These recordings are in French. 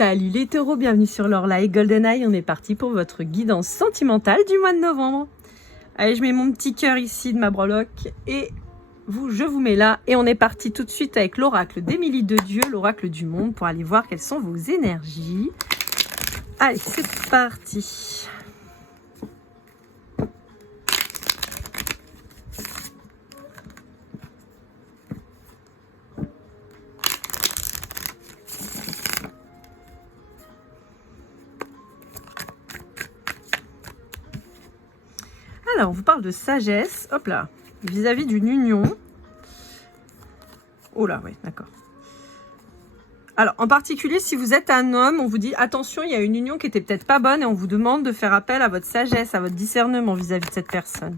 Salut les taureaux, bienvenue sur l'Orlaï GoldenEye. On est parti pour votre guidance sentimentale du mois de novembre. Allez, je mets mon petit cœur ici de ma breloque et je vous mets là. Et on est parti tout de suite avec l'oracle d'Émilie de Dieu, l'oracle du monde, pour aller voir quelles sont vos énergies. Allez, c'est parti. Alors, on vous parle de sagesse, hop là, vis-à-vis d'une union. Oh là, oui, d'accord. Alors, en particulier, si vous êtes un homme, on vous dit, attention, il y a une union qui était peut-être pas bonne et on vous demande de faire appel à votre sagesse, à votre discernement vis-à-vis de cette personne.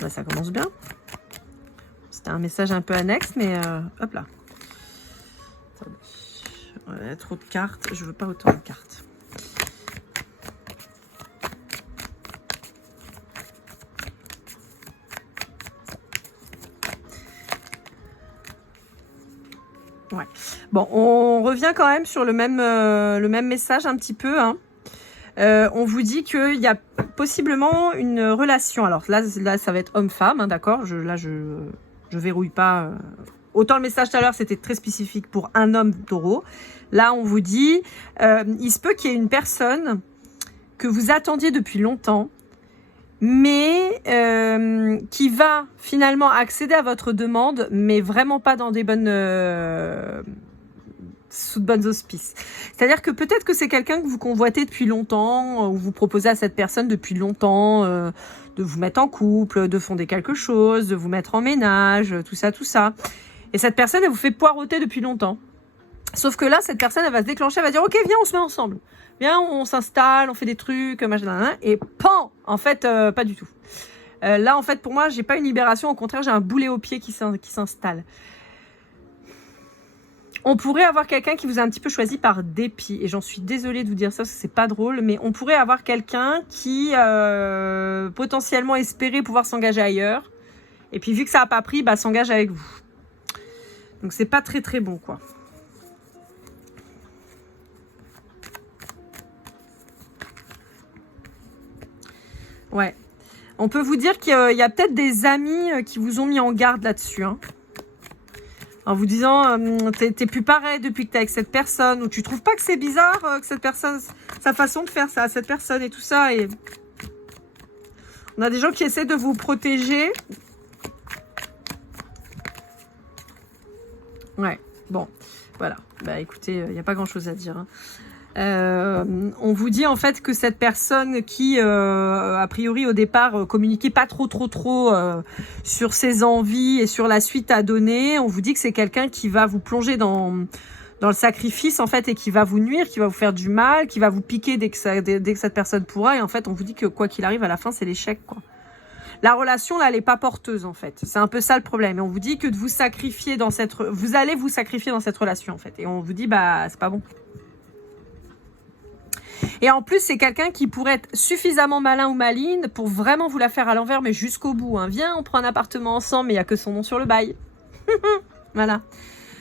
Là, ça commence bien. C'était un message un peu annexe, mais hop là. Attendez. Ouais, trop de cartes, je veux pas autant de cartes. Ouais. Bon, on revient quand même sur le même message un petit peu. Hein. On vous dit qu'il y a possiblement une relation. Alors là ça va être homme-femme, hein, d'accord. Je verrouille pas. Autant le message tout à l'heure, c'était très spécifique pour un homme taureau. Là, on vous dit, il se peut qu'il y ait une personne que vous attendiez depuis longtemps, mais qui va finalement accéder à votre demande, mais vraiment pas dans des sous de bonnes auspices. C'est-à-dire que peut-être que c'est quelqu'un que vous convoitez depuis longtemps, ou vous proposez à cette personne depuis longtemps de vous mettre en couple, de fonder quelque chose, de vous mettre en ménage, tout ça, tout ça. Et cette personne, elle vous fait poireauter depuis longtemps. Sauf que là, cette personne, elle va se déclencher, elle va dire « Ok, viens, on se met ensemble. Viens, on s'installe, on fait des trucs, machin, et pan !» En fait, pas du tout. Là, en fait, pour moi, j'ai pas une libération. Au contraire, j'ai un boulet au pied qui s'installe. On pourrait avoir quelqu'un qui vous a un petit peu choisi par dépit. Et j'en suis désolée de vous dire ça, parce que c'est pas drôle. Mais on pourrait avoir quelqu'un qui potentiellement espérait pouvoir s'engager ailleurs. Et puis, vu que ça n'a pas pris, bah, s'engage avec vous. Donc, c'est pas très, très bon, quoi. Ouais. On peut vous dire qu'il y a peut-être des amis qui vous ont mis en garde là-dessus. Hein. En vous disant, t'es plus pareil depuis que t'es avec cette personne. Ou tu trouves pas que c'est bizarre que cette personne, sa façon de faire ça à cette personne et tout ça. Et on a des gens qui essaient de vous protéger. Ouais, bon, voilà. Bah écoutez, il n'y a pas grand-chose à dire. Hein. On vous dit en fait que cette personne qui a priori au départ communiquait pas trop sur ses envies et sur la suite à donner, on vous dit que c'est quelqu'un qui va vous plonger dans le sacrifice en fait et qui va vous nuire, qui va vous faire du mal, qui va vous piquer dès que cette personne pourra, et en fait on vous dit que quoi qu'il arrive à la fin c'est l'échec, quoi. La relation là elle est pas porteuse en fait, c'est un peu ça le problème, et on vous dit que de vous sacrifier vous allez vous sacrifier dans cette relation en fait, et on vous dit bah c'est pas bon. Et en plus, c'est quelqu'un qui pourrait être suffisamment malin ou maligne pour vraiment vous la faire à l'envers, mais jusqu'au bout. Hein. Viens, on prend un appartement ensemble, mais il n'y a que son nom sur le bail. Voilà.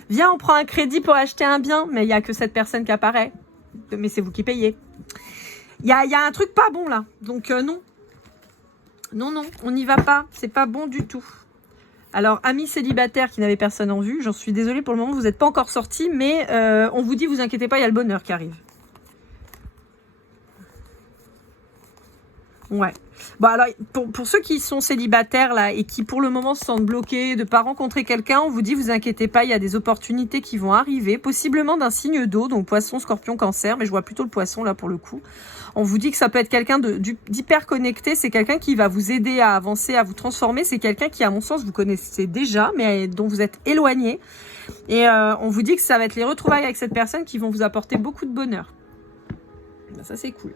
Viens, on prend un crédit pour acheter un bien, mais il n'y a que cette personne qui apparaît. Mais c'est vous qui payez. Il y a un truc pas bon là. Donc non. Non, on n'y va pas. C'est pas bon du tout. Alors, amis célibataires qui n'avaient personne en vue, j'en suis désolée pour le moment, vous n'êtes pas encore sortis, mais on vous dit, vous inquiétez pas, il y a le bonheur qui arrive. Ouais. Bon alors pour ceux qui sont célibataires là et qui pour le moment se sentent bloqués de pas rencontrer quelqu'un, on vous dit vous inquiétez pas, il y a des opportunités qui vont arriver, possiblement d'un signe d'eau, donc poisson, scorpion, cancer, mais je vois plutôt le poisson là pour le coup. On vous dit que ça peut être quelqu'un d'hyper connecté, c'est quelqu'un qui va vous aider à avancer, à vous transformer, c'est quelqu'un qui à mon sens vous connaissez déjà mais dont vous êtes éloigné, et on vous dit que ça va être les retrouvailles avec cette personne qui vont vous apporter beaucoup de bonheur. Ben, ça c'est cool.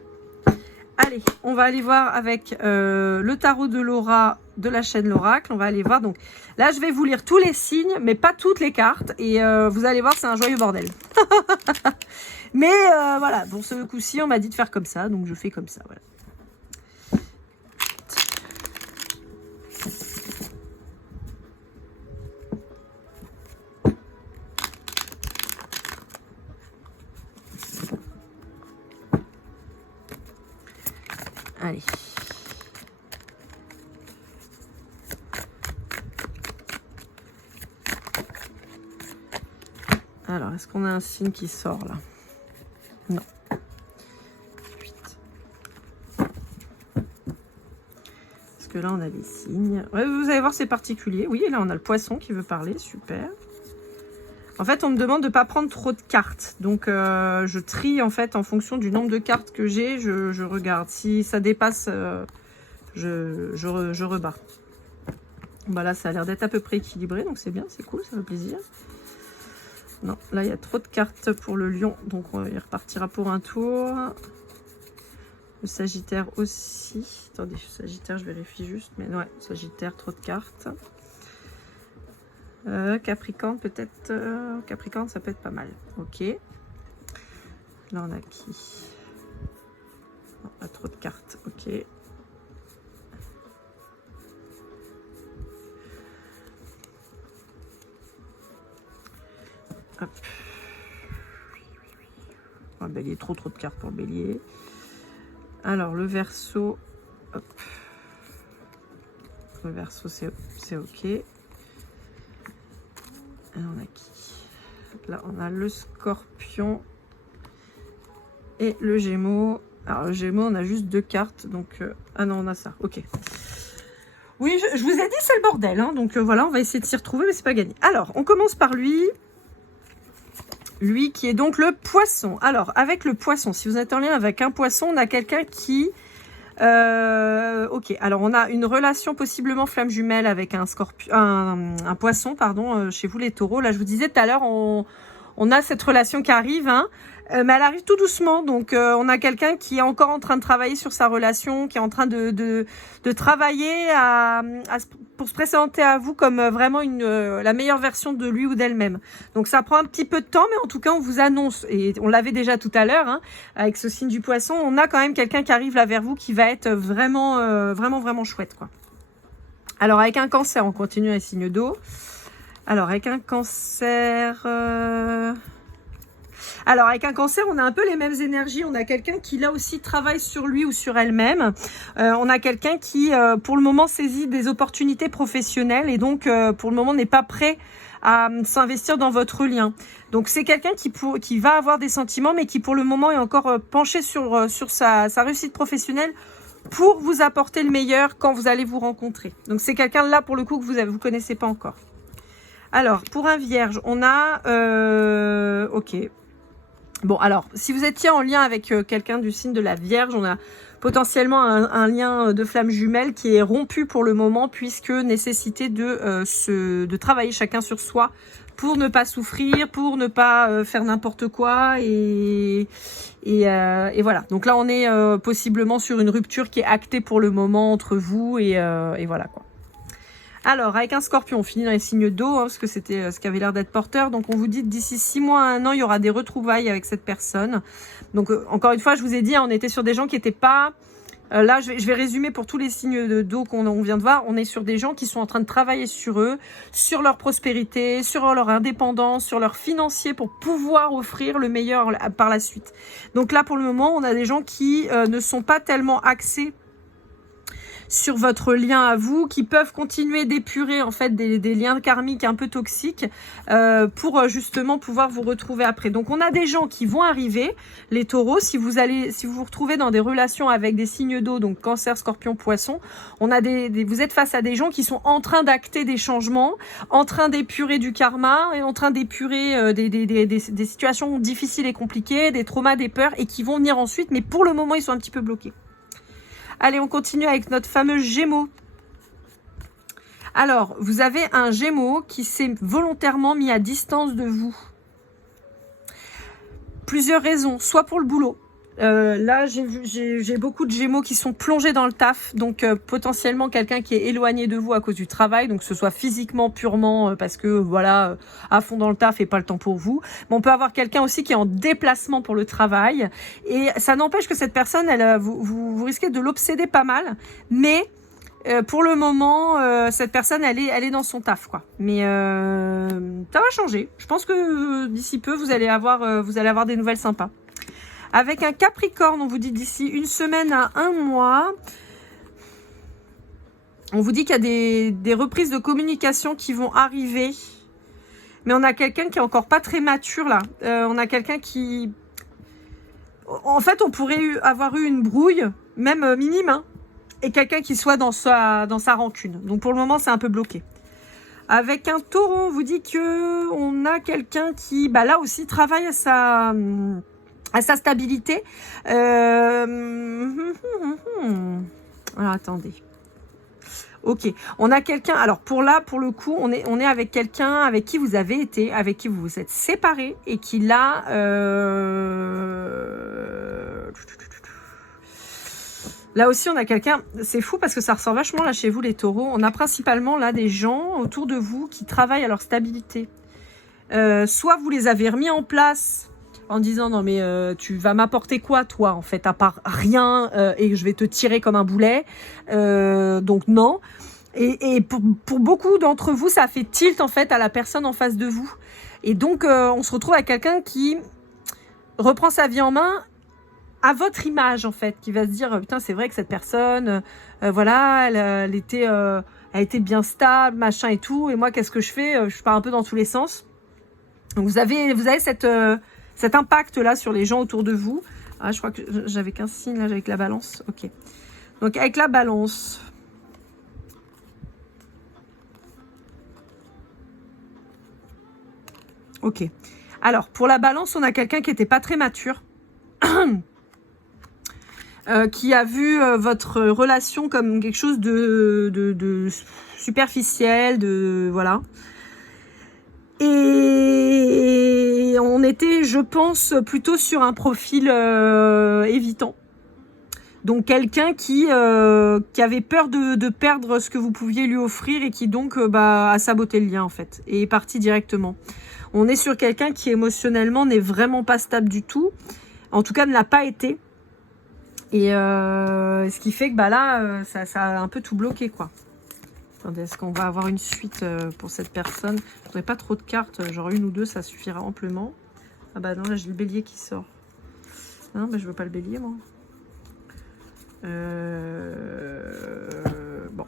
Allez, on va aller voir avec le tarot de Laura de la chaîne L'Oracle. On va aller voir. Donc là, je vais vous lire tous les signes, mais pas toutes les cartes. Et vous allez voir, c'est un joyeux bordel. Mais voilà, pour ce coup-ci, on m'a dit de faire comme ça. Donc je fais comme ça. Voilà. Allez. Alors, est-ce qu'on a un signe qui sort là? Non. 8. Parce que là, on a des signes. Ouais, vous allez voir, c'est particulier. Oui, là, on a le poisson qui veut parler. Super. En fait, on me demande de ne pas prendre trop de cartes. Donc, je trie en fait en fonction du nombre de cartes que j'ai. Je regarde. Si ça dépasse, je rebats. Bah là, ça a l'air d'être à peu près équilibré. Donc, c'est bien, c'est cool, ça fait plaisir. Non, là, il y a trop de cartes pour le lion. Donc, il repartira pour un tour. Le Sagittaire aussi. Attendez, Sagittaire, je vérifie juste. Mais ouais, Sagittaire, trop de cartes. Capricorne, peut-être. Capricorne, ça peut être pas mal. Ok. Là, on a qui? Non, pas trop de cartes. Ok. Hop. Oh, bélier, trop de cartes pour le bélier. Alors, le Verseau. Hop. Le Verseau, c'est ok. Et on a qui? Là, on a le Scorpion et le Gémeaux. Alors, le Gémeaux, on a juste 2 cartes. Donc, ah non, on a ça. Ok. Oui, je vous ai dit, c'est le bordel. Hein, donc, voilà, on va essayer de s'y retrouver, mais c'est pas gagné. Alors, on commence par lui. Lui qui est donc le Poisson. Alors, avec le Poisson, si vous êtes en lien avec un Poisson, on a quelqu'un qui... ok, alors on a une relation possiblement flamme jumelle avec un scorpion, un poisson, pardon, chez vous les taureaux. Là, je vous disais tout à l'heure, on a cette relation qui arrive, hein, mais elle arrive tout doucement. Donc, on a quelqu'un qui est encore en train de travailler sur sa relation, qui est en train de travailler pour se présenter à vous comme vraiment la meilleure version de lui ou d'elle-même. Donc, ça prend un petit peu de temps, mais en tout cas, on vous annonce, et on l'avait déjà tout à l'heure, hein, avec ce signe du Poisson, on a quand même quelqu'un qui arrive là vers vous qui va être vraiment, vraiment chouette, quoi. Alors, avec un Cancer, on continue un signe d'eau. Alors, avec un Cancer... Alors, avec un Cancer, on a un peu les mêmes énergies. On a quelqu'un qui, là aussi, travaille sur lui ou sur elle-même. On a quelqu'un qui, pour le moment, saisit des opportunités professionnelles et donc, pour le moment, n'est pas prêt à s'investir dans votre lien. Donc, c'est quelqu'un qui va avoir des sentiments, mais qui, pour le moment, est encore penché sur sa réussite professionnelle pour vous apporter le meilleur quand vous allez vous rencontrer. Donc, c'est quelqu'un, là, pour le coup, que vous connaissez pas encore. Alors, pour un Vierge, on a... ok. Bon, alors, si vous étiez en lien avec quelqu'un du signe de la Vierge, on a potentiellement un lien de flamme jumelle qui est rompu pour le moment, puisque nécessité de travailler chacun sur soi pour ne pas souffrir, pour ne pas faire n'importe quoi. Et voilà. Donc là, on est possiblement sur une rupture qui est actée pour le moment entre vous et voilà, quoi. Alors, avec un Scorpion, on finit dans les signes d'eau, hein, parce que c'était ce qui avait l'air d'être porteur. Donc, on vous dit que d'ici 6 mois à 1 an, il y aura des retrouvailles avec cette personne. Donc, encore une fois, je vous ai dit, hein, on était sur des gens qui n'étaient pas... là, je vais résumer pour tous les signes d'eau qu'on vient de voir. On est sur des gens qui sont en train de travailler sur eux, sur leur prospérité, sur leur indépendance, sur leur financier pour pouvoir offrir le meilleur par la suite. Donc là, pour le moment, on a des gens qui ne sont pas tellement axés sur votre lien à vous, qui peuvent continuer d'épurer en fait des liens karmiques un peu toxiques pour justement pouvoir vous retrouver après. Donc on a des gens qui vont arriver, les taureaux, si vous vous retrouvez dans des relations avec des signes d'eau, donc Cancer, Scorpion, Poisson, on a vous êtes face à des gens qui sont en train d'acter des changements, en train d'épurer du karma et en train d'épurer des situations difficiles et compliquées, des traumas, des peurs, et qui vont venir ensuite, mais pour le moment ils sont un petit peu bloqués. Allez, on continue avec notre fameux Gémeaux. Alors, vous avez un Gémeaux qui s'est volontairement mis à distance de vous. Plusieurs raisons, soit pour le boulot. Là, j'ai beaucoup de Gémeaux qui sont plongés dans le taf, donc potentiellement quelqu'un qui est éloigné de vous à cause du travail, donc que ce soit physiquement, purement, parce que voilà, à fond dans le taf et pas le temps pour vous. Mais on peut avoir quelqu'un aussi qui est en déplacement pour le travail, et ça n'empêche que cette personne, vous risquez de l'obséder pas mal, mais pour le moment, cette personne, elle est dans son taf, quoi. Mais ça va changer. Je pense que d'ici peu, vous allez avoir des nouvelles sympas. Avec un Capricorne, on vous dit d'ici une semaine à un mois. On vous dit qu'il y a des reprises de communication qui vont arriver. Mais on a quelqu'un qui est encore pas très mature là. On a quelqu'un qui... En fait, on pourrait avoir eu une brouille, même minime, hein, et quelqu'un qui soit dans sa rancune. Donc pour le moment, c'est un peu bloqué. Avec un Taureau, on vous dit que on a quelqu'un qui, bah là aussi, travaille à sa stabilité. Alors, attendez. Ok, on a quelqu'un, alors pour le coup, on est avec quelqu'un avec qui vous avez été, avec qui vous vous êtes séparés et qui là... Là aussi, on a quelqu'un, c'est fou parce que ça ressort vachement là chez vous les taureaux. On a principalement là des gens autour de vous qui travaillent à leur stabilité. Soit vous les avez remis en place en disant non mais tu vas m'apporter quoi toi en fait à part rien et je vais te tirer comme un boulet. Donc non. Et pour beaucoup d'entre vous, ça fait tilt en fait à la personne en face de vous. Et donc on se retrouve avec quelqu'un qui reprend sa vie en main à votre image en fait, qui va se dire putain c'est vrai que cette personne voilà elle était bien stable machin et tout, et moi qu'est-ce que je fais, je pars un peu dans tous les sens. Donc vous avez cet impact là sur les gens autour de vous. Ah, je crois que j'avais qu'un signe là avec la balance. Ok, donc avec la balance, ok, alors pour la balance on a quelqu'un qui était pas très mature. Qui a vu votre relation comme quelque chose de superficiel, voilà. Et on était, je pense, plutôt sur un profil évitant. Donc quelqu'un qui avait peur de perdre ce que vous pouviez lui offrir et qui donc a saboté le lien en fait et est parti directement. On est sur quelqu'un qui émotionnellement n'est vraiment pas stable du tout. En tout cas ne l'a pas été. Et ce qui fait que là, ça a un peu tout bloqué, quoi. Attendez, est-ce qu'on va avoir une suite pour cette personne? Je voudrais pas trop de cartes, genre une ou deux, ça suffira amplement. Ah bah non, là j'ai le bélier qui sort. Non, bah je veux pas le bélier, moi. Bon.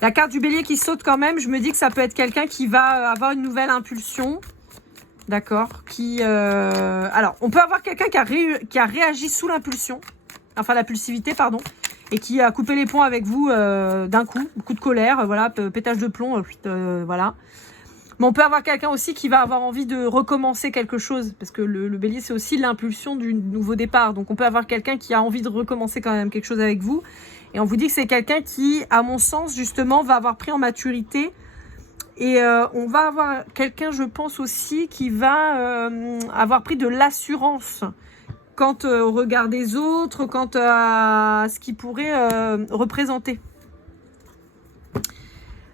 La carte du bélier qui saute quand même, je me dis que ça peut être quelqu'un qui va avoir une nouvelle impulsion. D'accord. Alors, on peut avoir quelqu'un qui a réagi sous l'impulsion. Enfin l'impulsivité, pardon, et qui a coupé les ponts avec vous d'un coup de colère, voilà, pétage de plomb, voilà. Mais on peut avoir quelqu'un aussi qui va avoir envie de recommencer quelque chose, parce que le bélier, c'est aussi l'impulsion du nouveau départ. Donc on peut avoir quelqu'un qui a envie de recommencer quand même quelque chose avec vous, et on vous dit que c'est quelqu'un qui, à mon sens, justement, va avoir pris en maturité. Et on va avoir quelqu'un, je pense aussi, qui va avoir pris de l'assurance quant au regard des autres, quant à ce qu'il pourrait représenter.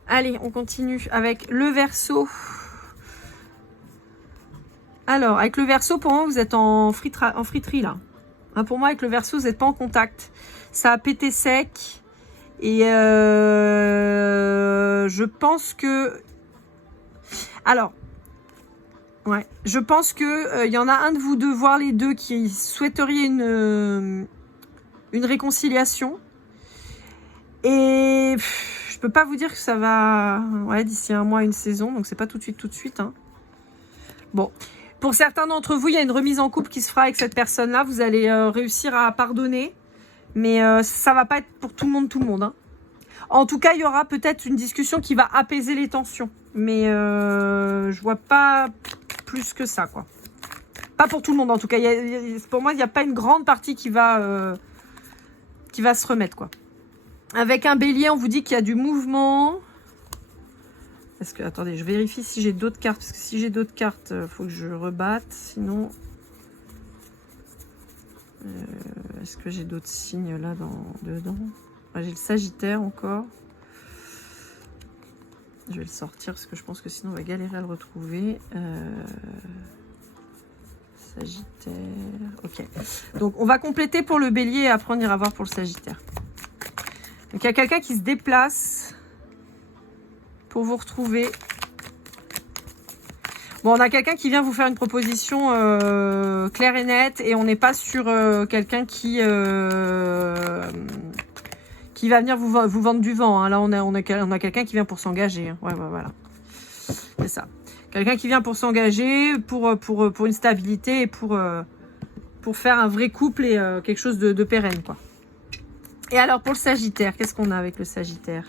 Allez, on continue avec le Verseau. Alors, avec le Verseau, pour moi, vous êtes en friterie, là. Hein, pour moi, avec le Verseau, vous n'êtes pas en contact. Ça a pété sec. Et je pense que... Alors... Ouais, je pense que y en a un de vous deux, voire les deux, qui souhaiteriez une réconciliation. Et je peux pas vous dire que ça va, ouais, d'ici un mois, une saison, donc c'est pas tout de suite. Hein. Bon, pour certains d'entre vous, il y a une remise en couple qui se fera avec cette personne-là. Vous allez réussir à pardonner, mais ça va pas être pour tout le monde. Hein. En tout cas, il y aura peut-être une discussion qui va apaiser les tensions, mais je vois pas plus que ça, quoi. Pas pour tout le monde, en tout cas. Pour moi, il n'y a pas une grande partie qui va se remettre, quoi. Avec un bélier, on vous dit qu'il y a du mouvement. Parce que, attendez, je vérifie si j'ai d'autres cartes. Parce que si j'ai d'autres cartes, il faut que je rebatte. Sinon... est-ce que j'ai d'autres signes, là, dedans? Ah, j'ai le Sagittaire, encore. Je vais le sortir parce que je pense que sinon on va galérer à le retrouver. Sagittaire. Ok. Donc on va compléter pour le bélier et après on ira voir pour le Sagittaire. Donc il y a quelqu'un qui se déplace pour vous retrouver. Bon, on a quelqu'un qui vient vous faire une proposition claire et nette et on n'est pas sur quelqu'un qui va venir vous vendre du vent. Hein. Là, on a quelqu'un qui vient pour s'engager. Hein. Ouais, voilà. C'est ça. Quelqu'un qui vient pour s'engager, pour une stabilité et pour faire un vrai couple et quelque chose de pérenne, quoi. Et alors, pour le Sagittaire, qu'est-ce qu'on a avec le Sagittaire?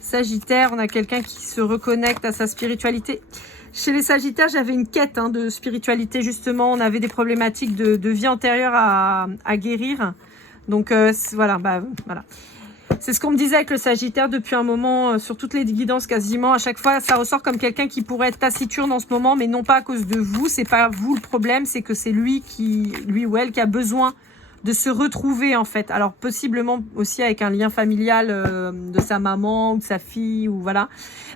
Sagittaire, on a quelqu'un qui se reconnecte à sa spiritualité. Chez les Sagittaires, j'avais une quête de spiritualité, justement. On avait des problématiques de vie antérieure à guérir. Donc, voilà, voilà. C'est ce qu'on me disait avec le Sagittaire depuis un moment, sur toutes les guidances quasiment. À chaque fois, ça ressort comme quelqu'un qui pourrait être taciturne en ce moment, mais non pas à cause de vous. C'est pas vous le problème, c'est que c'est lui ou elle qui a besoin de se retrouver en fait. Alors possiblement aussi avec un lien familial de sa maman ou de sa fille ou voilà.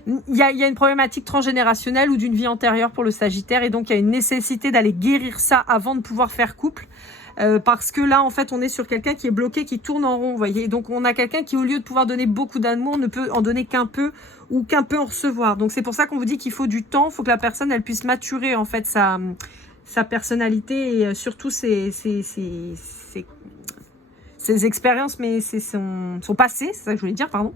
Il y a une problématique transgénérationnelle ou d'une vie antérieure pour le Sagittaire et donc il y a une nécessité d'aller guérir ça avant de pouvoir faire couple. Parce que là, en fait, on est sur quelqu'un qui est bloqué, qui tourne en rond, vous voyez. Donc, on a quelqu'un qui, au lieu de pouvoir donner beaucoup d'amour, ne peut en donner qu'un peu ou qu'un peu en recevoir. Donc, c'est pour ça qu'on vous dit qu'il faut du temps, il faut que la personne, elle puisse maturer, en fait, sa personnalité et surtout ses expériences, mais c'est son passé, c'est ça que je voulais dire, pardon.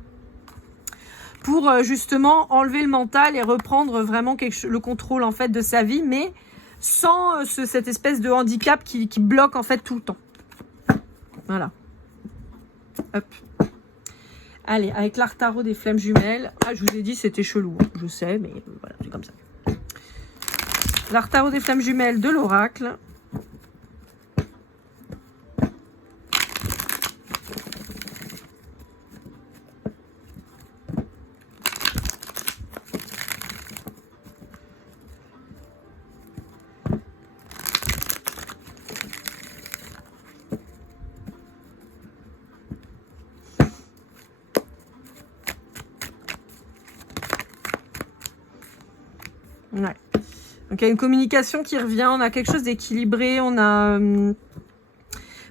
Pour justement enlever le mental et reprendre vraiment le contrôle, en fait, de sa vie, mais sans cette espèce de handicap qui bloque en fait tout le temps. Voilà. Hop. Allez, avec l'art tarot des flammes jumelles. Ah, je vous ai dit, c'était chelou. Hein. Je sais, mais voilà, c'est comme ça. L'art tarot des flammes jumelles de l'oracle. Ouais. Donc il y a une communication qui revient, on a quelque chose d'équilibré, on a...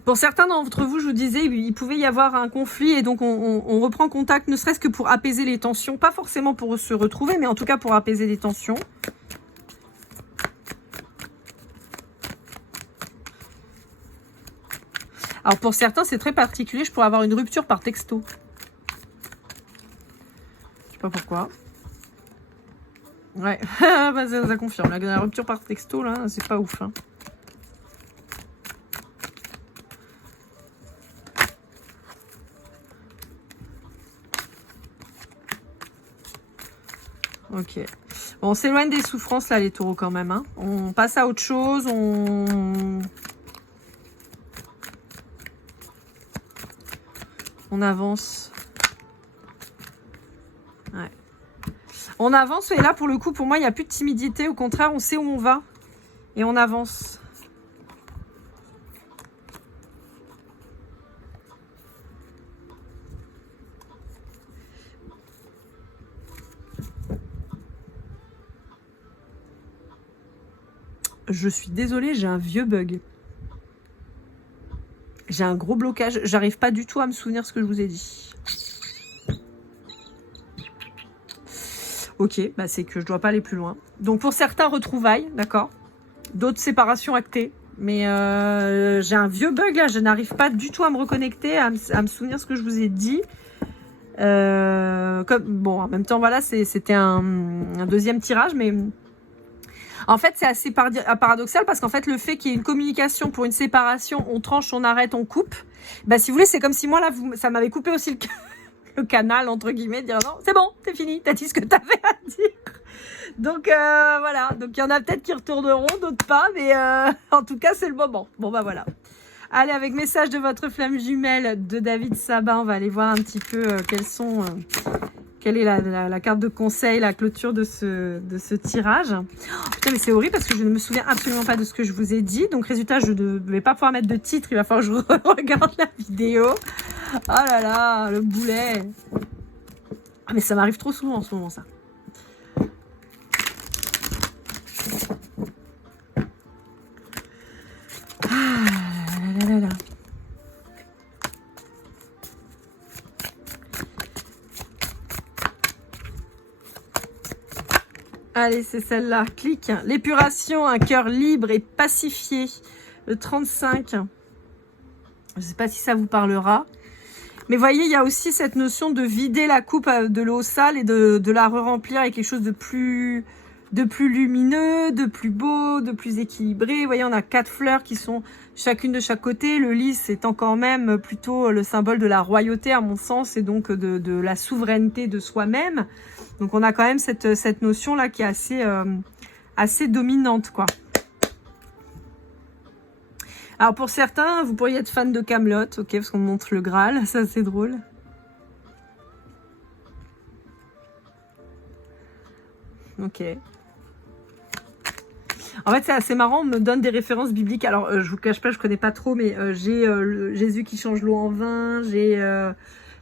Pour certains d'entre vous, je vous disais, il pouvait y avoir un conflit et donc on reprend contact, ne serait-ce que pour apaiser les tensions, pas forcément pour se retrouver, mais en tout cas pour apaiser les tensions. Alors pour certains, c'est très particulier, je pourrais avoir une rupture par texto. Je sais pas pourquoi. Ouais, bah, ça confirme. La rupture par texto, là, c'est pas ouf. Hein. Ok. Bon, on s'éloigne des souffrances, là, les taureaux, quand même. Hein. On passe à autre chose. On avance. Ouais. On avance et là, pour le coup, pour moi, il n'y a plus de timidité. Au contraire, on sait où on va et on avance. Je suis désolée, j'ai un vieux bug. J'ai un gros blocage. J'arrive pas du tout à me souvenir ce que je vous ai dit. Ok, bah c'est que je dois pas aller plus loin. Donc pour certains, retrouvailles, d'accord. D'autres, séparations actées. Mais j'ai un vieux bug là, je n'arrive pas du tout à me reconnecter, à me souvenir ce que je vous ai dit. Bon, en même temps, voilà, c'était un deuxième tirage, mais... En fait, c'est assez paradoxal parce qu'en fait, le fait qu'il y ait une communication pour une séparation, on tranche, on arrête, on coupe. Bah, si vous voulez, c'est comme si moi, là, ça m'avait coupé aussi le canal, entre guillemets, de dire non, c'est bon, c'est fini, t'as dit ce que t'avais à dire. Donc, voilà. Donc, il y en a peut-être qui retourneront, d'autres pas, mais en tout cas, c'est le moment. Bon, bah voilà. Allez, avec message de votre flamme jumelle de David Sabin, on va aller voir un petit peu quelle est la carte de conseil, la clôture de ce tirage. Oh, putain, mais c'est horrible parce que je ne me souviens absolument pas de ce que je vous ai dit. Donc, résultat, je ne vais pas pouvoir mettre de titre. Il va falloir que je regarde la vidéo. Oh là là, le boulet. Ah, mais ça m'arrive trop souvent en ce moment, ça. Ah là là là là. Allez, c'est celle-là. Clique. L'épuration, un cœur libre et pacifié. Le 35. Je ne sais pas si ça vous parlera. Mais voyez, il y a aussi cette notion de vider la coupe de l'eau sale et de la re-remplir avec quelque chose de plus lumineux, de plus beau, de plus équilibré. Vous voyez, on a 4 fleurs qui sont chacune de chaque côté. Le lys étant quand même plutôt le symbole de la royauté, à mon sens, et donc de la souveraineté de soi-même. Donc, on a quand même cette notion-là qui est assez dominante, quoi. Alors, pour certains, vous pourriez être fan de Kaamelott, ok, parce qu'on montre le Graal, ça c'est drôle. Ok. En fait, c'est assez marrant, on me donne des références bibliques. Alors, je vous cache pas, je connais pas trop, mais j'ai Jésus qui change l'eau en vin, j'ai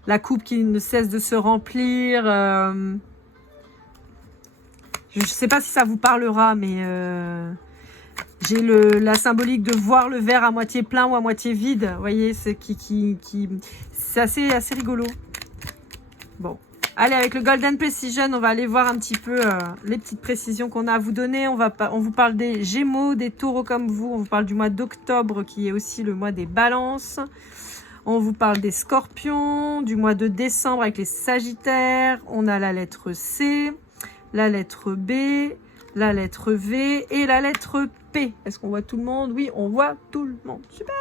la coupe qui ne cesse de se remplir. Je sais pas si ça vous parlera, mais j'ai la symbolique de voir le verre à moitié plein ou à moitié vide. Vous voyez, c'est c'est assez rigolo. Bon. Allez, avec le Golden Precision, on va aller voir un petit peu les petites précisions qu'on a à vous donner. On vous parle des Gémeaux, des Taureaux comme vous. On vous parle du mois d'octobre, qui est aussi le mois des Balances. On vous parle des Scorpions, du mois de décembre avec les Sagittaires. On a la lettre C, la lettre B, la lettre V et la lettre P. Est-ce qu'on voit tout le monde? Oui, on voit tout le monde. Super.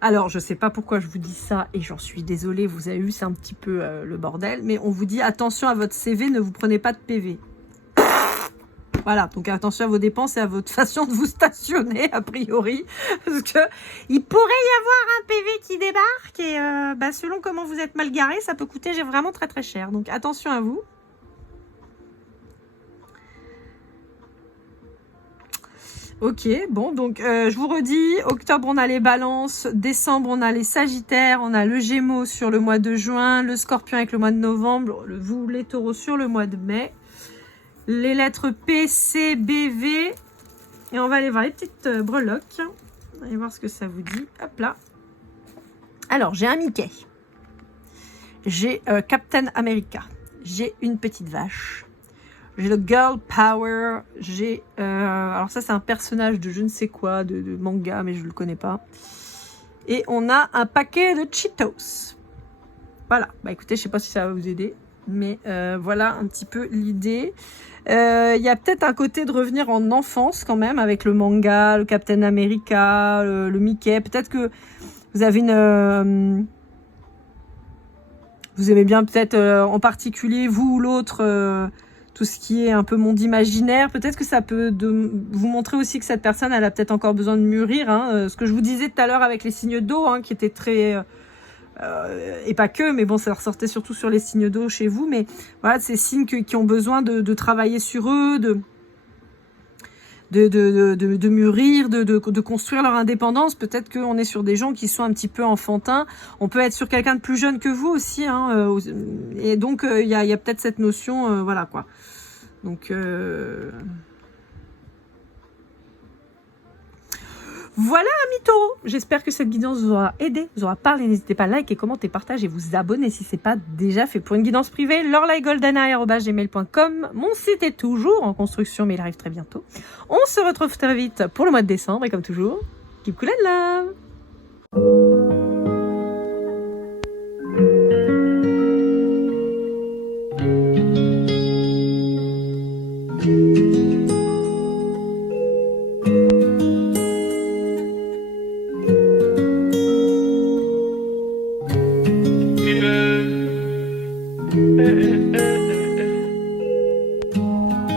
Alors, je ne sais pas pourquoi je vous dis ça et j'en suis désolée, vous avez vu, c'est un petit peu le bordel, mais on vous dit attention à votre CV, ne vous prenez pas de PV. Voilà, donc attention à vos dépenses et à votre façon de vous stationner, a priori, parce que il pourrait y avoir un PV qui débarque et selon comment vous êtes mal garé, ça peut coûter vraiment très très cher. Donc attention à vous. Ok, bon, donc je vous redis, octobre on a les Balances, décembre on a les Sagittaires, on a le Gémeaux sur le mois de juin, le Scorpion avec le mois de novembre, vous les Taureaux sur le mois de mai, les lettres P, C, B, V, et on va aller voir les petites breloques, on va aller voir ce que ça vous dit, hop là. Alors, j'ai un Mickey, j'ai Captain America, j'ai une petite vache, j'ai le Girl Power, j'ai... alors ça, c'est un personnage de je ne sais quoi, de manga, mais je ne le connais pas. Et on a un paquet de Cheetos. Voilà. Bah écoutez, je ne sais pas si ça va vous aider, mais voilà un petit peu l'idée. Il y a peut-être un côté de revenir en enfance quand même, avec le manga, le Captain America, le Mickey. Peut-être que vous avez une... vous aimez bien peut-être en particulier, vous ou l'autre... tout ce qui est un peu monde imaginaire, peut-être que ça peut vous montrer aussi que cette personne, elle a peut-être encore besoin de mûrir. Hein. Ce que je vous disais tout à l'heure avec les signes d'eau, hein, qui étaient très... et pas que, mais bon, ça ressortait surtout sur les signes d'eau chez vous. Mais voilà, ces signes qui ont besoin de travailler sur eux, de mûrir, de construire leur indépendance. Peut-être qu'on est sur des gens qui sont un petit peu enfantins. On peut être sur quelqu'un de plus jeune que vous aussi. Hein, et donc, il y a peut-être cette notion, voilà quoi. Donc, voilà, amis taureaux. J'espère que cette guidance vous aura aidé, vous aura parlé. N'hésitez pas à liker, commenter, partager et vous abonner si ce n'est pas déjà fait. Pour une guidance privée, lorlaigoldeneye@gmail.com. Mon site est toujours en construction, mais il arrive très bientôt. On se retrouve très vite pour le mois de décembre et comme toujours, keep cool and love.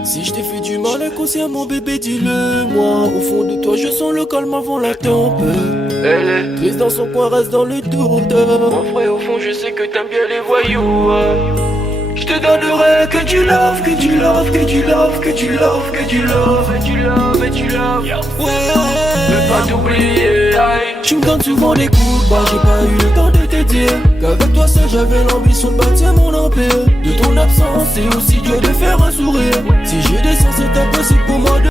Si je t'ai fait du mal inconsciemment bébé dis-le moi. Au fond de toi je sens le calme avant la tempête. Elle est triste dans son coin, reste dans le doute. Mon frère au fond je sais que t'aimes bien les voyous. Je te donnerai que du love, que du love, que du love, que du love, que du love, et du love, et du love. Ouais, ne pas t'oublier. Tu me donnes souvent des coups de barre, j'ai pas eu le temps de te dire qu'avec toi seul j'avais l'ambition de bâtir mon empire. De ton absence c'est aussi dur de faire un sourire. Si j'ai des sens c'est impossible pour moi de